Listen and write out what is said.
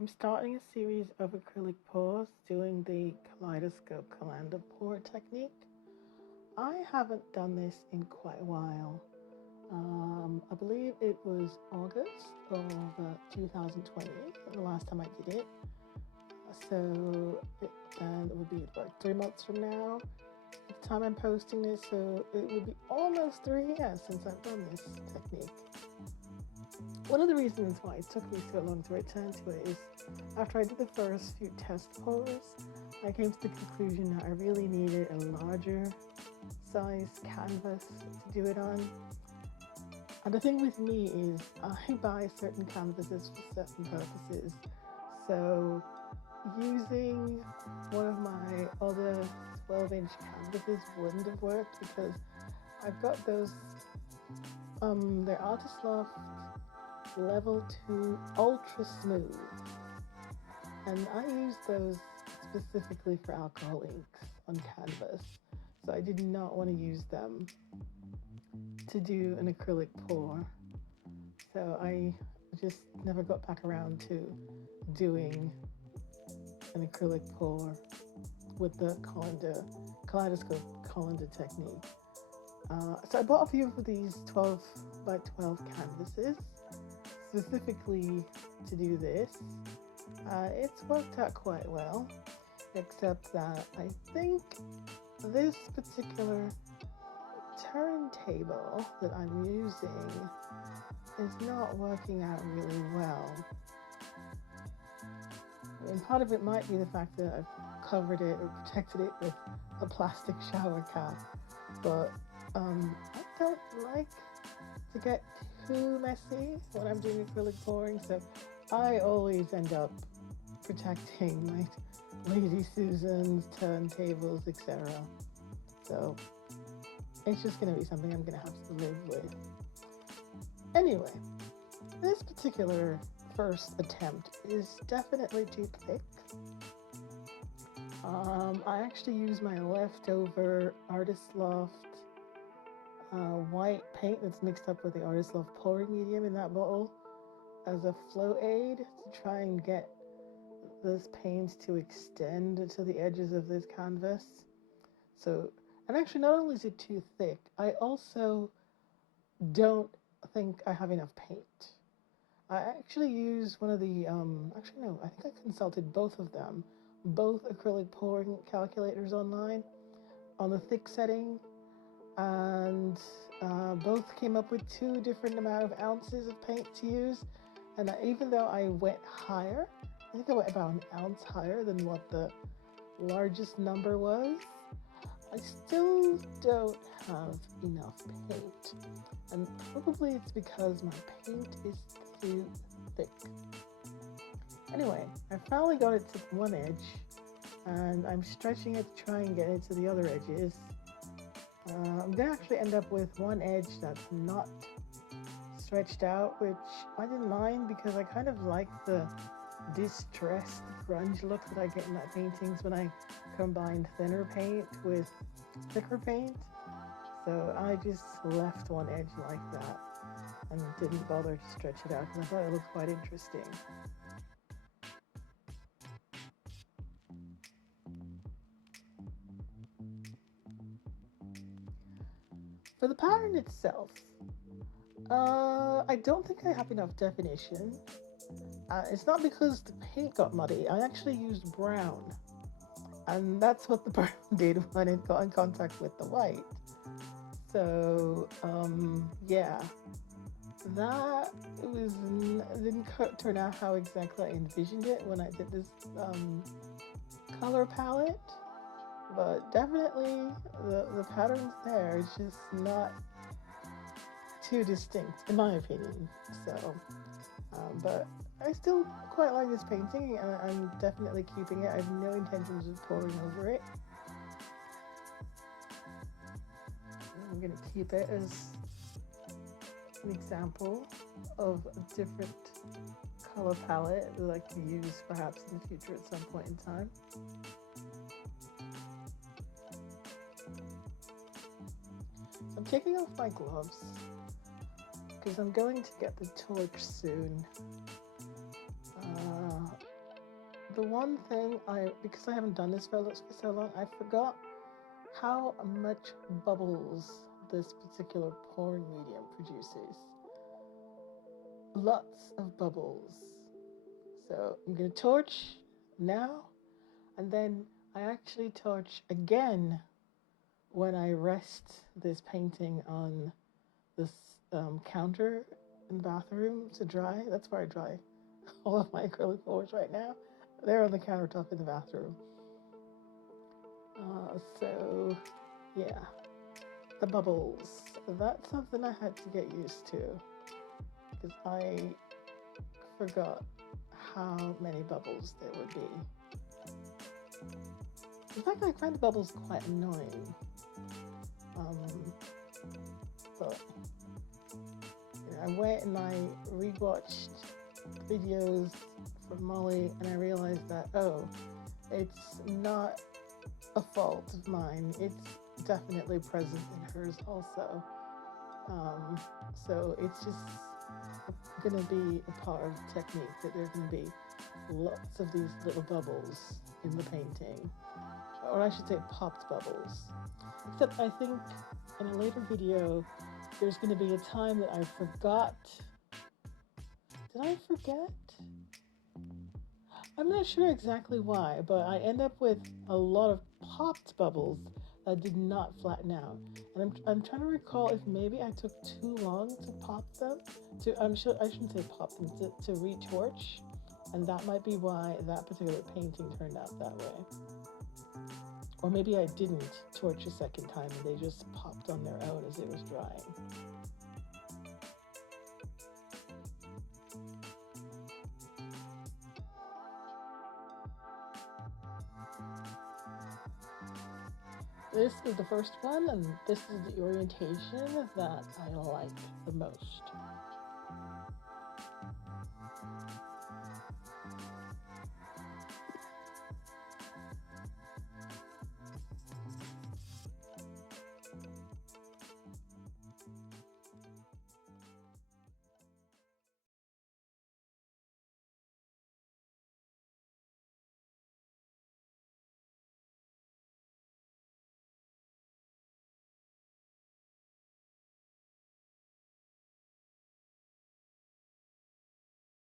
I'm starting a series of acrylic pours doing the Kaleidoscope Colander pour technique. I haven't done this in quite a while. I believe it was August of 2020, the last time I did it. And it would be about 3 months from now at the time I'm posting this, so it would be almost 3 years since I've done this technique. One of the reasons why it took me so long to return to it is after I did the first few test pours, I came to the conclusion that I really needed a larger size canvas to do it on. And the thing with me is I buy certain canvases for certain purposes. So using one of my other 12-inch canvases wouldn't have worked because I've got those, they're Artist Loft Level 2 Ultra Smooth. And I use those specifically for alcohol inks on canvas. So I did not want to use them to do an acrylic pour. So I just never got back around to doing an acrylic pour with the Kaleidoscope Colander technique. So I bought a few of these 12 by 12 canvases specifically to do this. It's worked out quite well, except that I think this particular turntable that I'm using is not working out really well. And part of it might be the fact that I've covered it or protected it with a plastic shower cap, but I don't like to get too messy when I'm doing acrylic pouring, so I always end up protecting my Lazy Susans, turntables, etc. So it's just going to be something I'm going to have to live with. Anyway, this particular first attempt is definitely too thick. I actually use my leftover Artist Loft white paint that's mixed up with the Artist Loft pouring medium in that bottle as a flow aid to try and get this paint to extend to the edges of this canvas. So, and actually not only is it too thick, I also don't think I have enough paint. I actually use one of the, actually no, I think I consulted both of them, both acrylic pouring calculators online on the thick setting, and both came up with 2 different amount of ounces of paint to use. And even though I went higher, I think I went about an ounce higher than what the largest number was, I still don't have enough paint. And probably it's because my paint is too thick. Anyway, I finally got it to one edge, and I'm stretching it to try and get it to the other edges. I'm going to actually end up with one edge that's not stretched out, which I didn't mind because I kind of like the distressed grunge look that I get in my paintings when I combine thinner paint with thicker paint. So I just left one edge like that and didn't bother to stretch it out because I thought it looked quite interesting. For the pattern itself, I don't think I have enough definition. It's not because the paint got muddy. I actually used brown, and that's what the brown did when it got in contact with the white. So, yeah, that didn't turn out how exactly I envisioned it when I did this color palette. But definitely the pattern's there. It's just not too distinct, in my opinion. So, but I still quite like this painting, and I'm definitely keeping it. I have no intentions of pouring over it. I'm going to keep it as an example of a different color palette that I can use perhaps in the future at some point in time. So I'm taking off my gloves because I'm going to get the torch soon. the one thing because I haven't done this for so long, I forgot how much bubbles this particular pouring medium produces. Lots of bubbles. So I'm going to torch now, and then I actually torch again when I rest this painting on this counter in the bathroom to dry. That's where I dry all of my acrylic pours right now. They're on the countertop in the bathroom. So yeah, the bubbles. That's something I had to get used to because I forgot how many bubbles there would be. In fact, I find the bubbles quite annoying. But you know, I went and I rewatched videos from Molly, and I realized that it's not a fault of mine. It's definitely present in hers also. So it's just going to be a part of the technique that there's going to be lots of these little bubbles in the painting, or I should say popped bubbles. Except I think in a later video there's going to be a time that I forgot. Did I forget? I'm not sure exactly why, but I end up with a lot of popped bubbles that did not flatten out. And I'm trying to recall if maybe I took too long to pop them. I shouldn't say pop them, to retorch. And that might be why that particular painting turned out that way. Or maybe I didn't torch a second time and they just popped on their own as it was drying. This is the first one, and this is the orientation that I like the most.